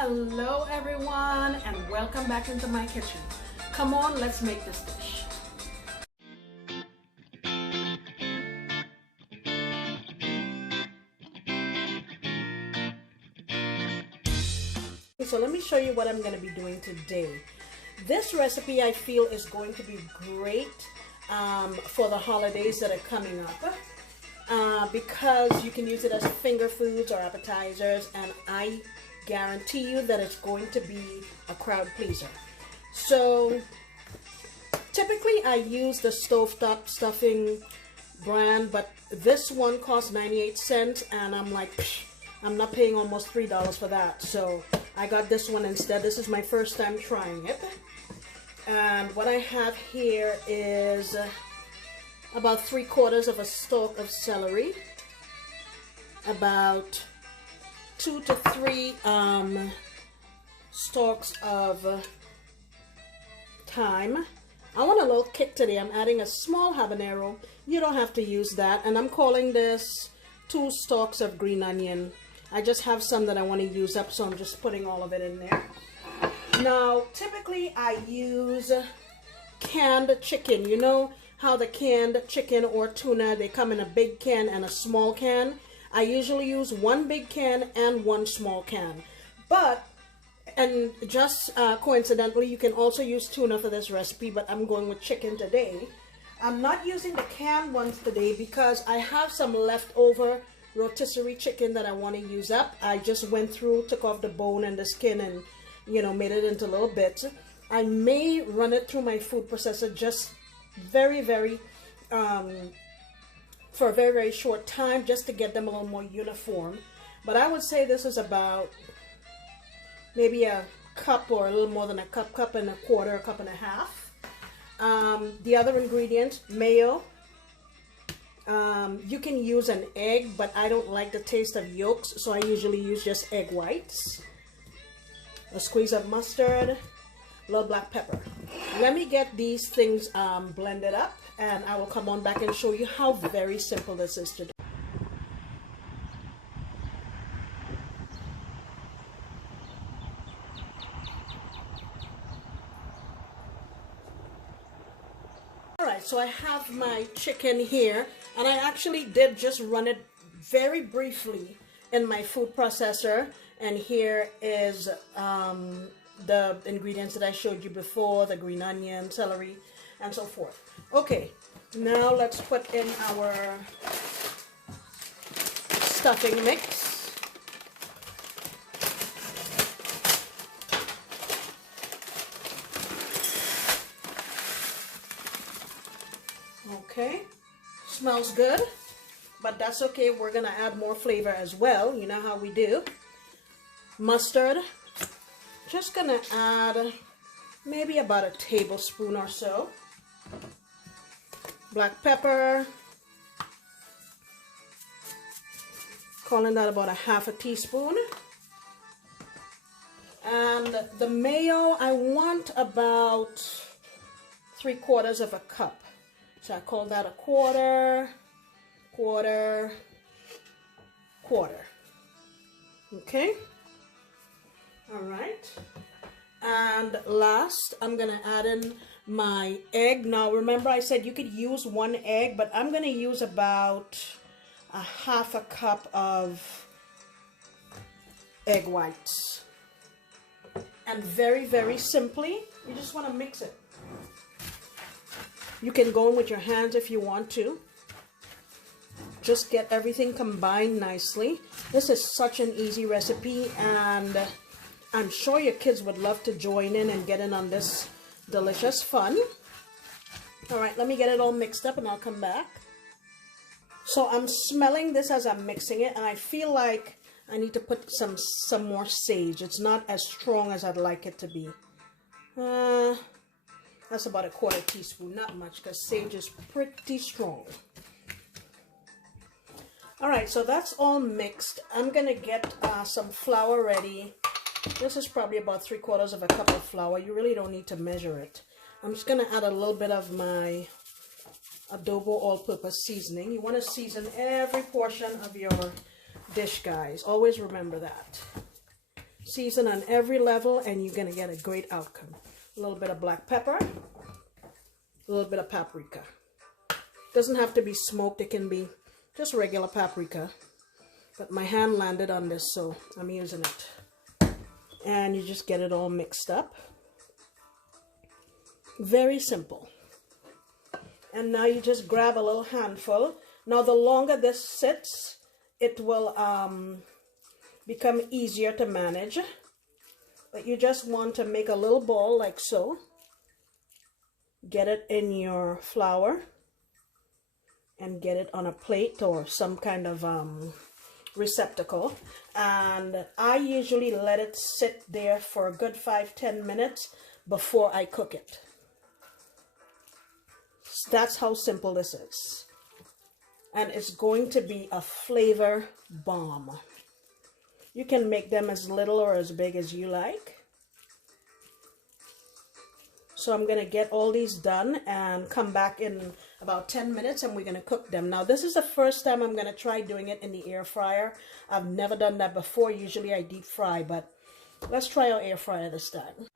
Hello everyone, and welcome back into my kitchen. Come on, let's make this dish. So let me show you what I'm going to be doing today. This recipe I feel is going to be great for the holidays that are coming up because you can use it as finger foods or appetizers, and I guarantee you that it's going to be a crowd pleaser. So typically I use the stovetop stuffing brand, but this one costs 98 cents and I'm like, psh, I'm not paying almost $3 for that. So I got this one instead. This is my first time trying it. And what I have here is about 3/4 of a stalk of celery, about 2 to 3 stalks of thyme. I want a little kick today. I'm adding a small habanero. You don't have to use that. And I'm calling this 2 stalks of green onion. I just have some that I want to use up, so I'm just putting all of it in there. Now, typically I use canned chicken. You know how the canned chicken or tuna, they come in a big can and a small can? I usually use 1 big can and 1 small can. But, and just coincidentally, you can also use tuna for this recipe, but I'm going with chicken today. I'm not using the canned ones today because I have some leftover rotisserie chicken that I want to use up. I just went through, took off the bone and the skin and, you know, made it into little bits. I may run it through my food processor just for a very short time, just to get them a little more uniform. But I would say this is about maybe a cup or a little more than a cup and a quarter, a cup and a half. The other ingredients, mayo. You can use an egg, but I don't like the taste of yolks, so I usually use just egg whites. A squeeze of mustard, a little black pepper. Let me get these things blended up, and I will come on back and show you how very simple this is to do. Alright, so I have my chicken here, and I actually did just run it very briefly in my food processor, and here is the ingredients that I showed you before, the green onion, celery, and so forth. Okay, now let's put in our stuffing mix. Okay, smells good, but that's okay. We're gonna add more flavor as well. You know how we do. Mustard. Just gonna add maybe about a tablespoon or so. Black pepper. Calling that about a half a teaspoon. And the mayo, I want about 3/4 of a cup. So I call that a quarter. Okay. All right. And last, I'm going to add in my egg. Now, remember I said you could use 1 egg, but I'm going to use about a half a cup of egg whites. And very simply, you just want to mix it. You can go in with your hands if you want to. Just get everything combined nicely. This is such an easy recipe, and I'm sure your kids would love to join in and get in on this delicious fun. All right, let me get it all mixed up and I'll come back. So I'm smelling this as I'm mixing it, and I feel like I need to put some more sage. It's not as strong as I'd like it to be. That's about a 1/4 teaspoon, not much, because sage is pretty strong. All right, so that's all mixed. I'm gonna get some flour ready. This is probably about 3/4 of a cup of flour. You really don't need to measure it. I'm just gonna add a little bit of my adobo all-purpose seasoning. You want to season every portion of your dish, guys. Always remember that. Season on every level and you're gonna get a great outcome. A little bit of black pepper, a little bit of paprika. Doesn't have to be smoked, it can be just regular paprika. But my hand landed on this, so I'm using it. And you just get it all mixed up. Very simple. And now you just grab a little handful. Now the longer this sits, it will become easier to manage. But you just want to make a little ball like so. Get it in your flour. And get it on a plate or some kind of receptacle. And I usually let it sit there for a good 5-10 minutes before I cook it. That's how simple this is. And it's going to be a flavor bomb. You can make them as little or as big as you like. So I'm going to get all these done and come back in about 10 minutes and we're going to cook them. Now this is the first time I'm going to try doing it in the air fryer. I've never done that before. Usually I deep fry, but let's try our air fryer this time.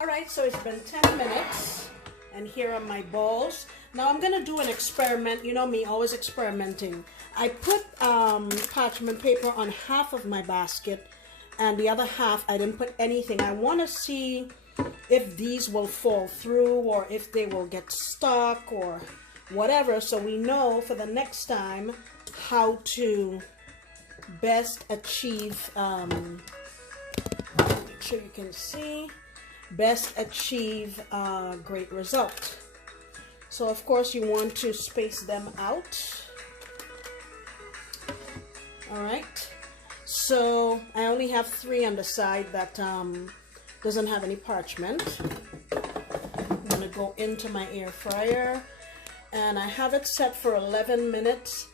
Alright, so it's been 10 minutes and here are my balls. Now I'm going to do an experiment. You know me, always experimenting. I put parchment paper on half of my basket and the other half I didn't put anything. I want to see if these will fall through or if they will get stuck or whatever, so we know for the next time how to best achieve, make sure you can see, best achieve a great result. So of course you want to space them out. All right, so I only have 3 on the side that doesn't have any parchment. I'm gonna go into my air fryer and I have it set for 11 minutes,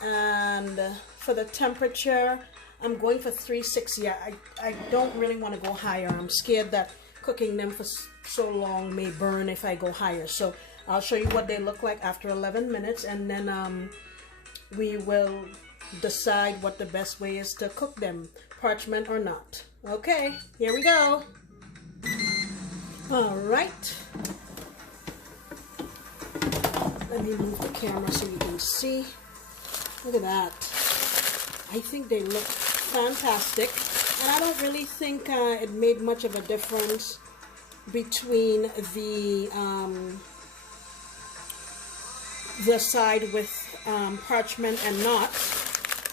and for the temperature I'm going for 360. I don't really want to go higher. I'm scared that cooking them for so long may burn if I go higher. So I'll show you what they look like after 11 minutes, and then we will decide what the best way is to cook them, parchment or not. Okay, here we go. All right, let me move the camera so you can see. Look at that. I think they look fantastic. And I don't really think it made much of a difference between the side with parchment and not.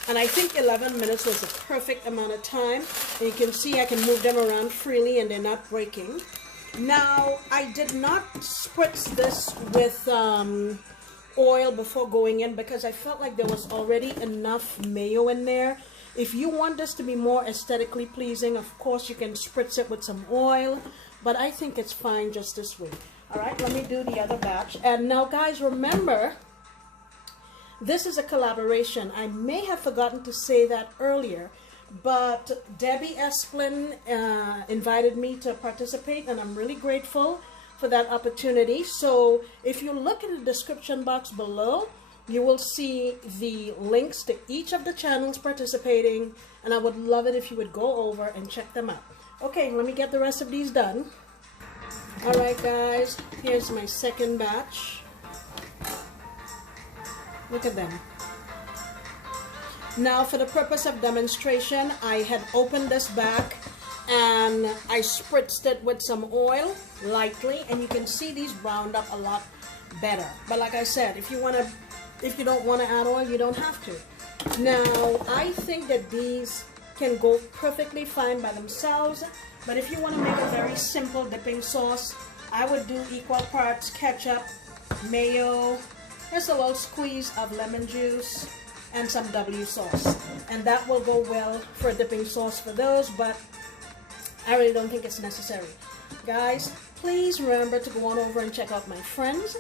And I think 11 minutes was the perfect amount of time. And you can see I can move them around freely and they're not breaking. Now, I did not spritz this with oil before going in because I felt like there was already enough mayo in there. If you want this to be more aesthetically pleasing, of course you can spritz it with some oil, but I think it's fine just this way. All right, let me do the other batch. And now guys, remember, this is a collaboration. I may have forgotten to say that earlier, but Debbie Esplin invited me to participate, and I'm really grateful for that opportunity. So if you look in the description box below, you will see the links to each of the channels participating, and I would love it if you would go over and check them out. Okay, let me get the rest of these done. All right, guys, here's my second batch. Look at them. Now, for the purpose of demonstration, I had opened this back and I spritzed it with some oil lightly, and you can see these browned up a lot better. But like I said, if you don't want to add oil, you don't have to. Now, I think that these can go perfectly fine by themselves, but if you want to make a very simple dipping sauce, I would do equal parts ketchup, mayo, just a little squeeze of lemon juice, and some W sauce. And that will go well for a dipping sauce for those, but I really don't think it's necessary. Guys, please remember to go on over and check out my friends.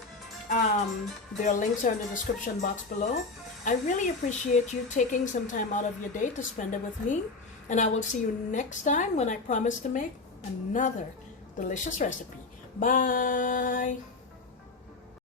Their links are in the description box below. I really appreciate you taking some time out of your day to spend it with me. And I will see you next time when I promise to make another delicious recipe. Bye.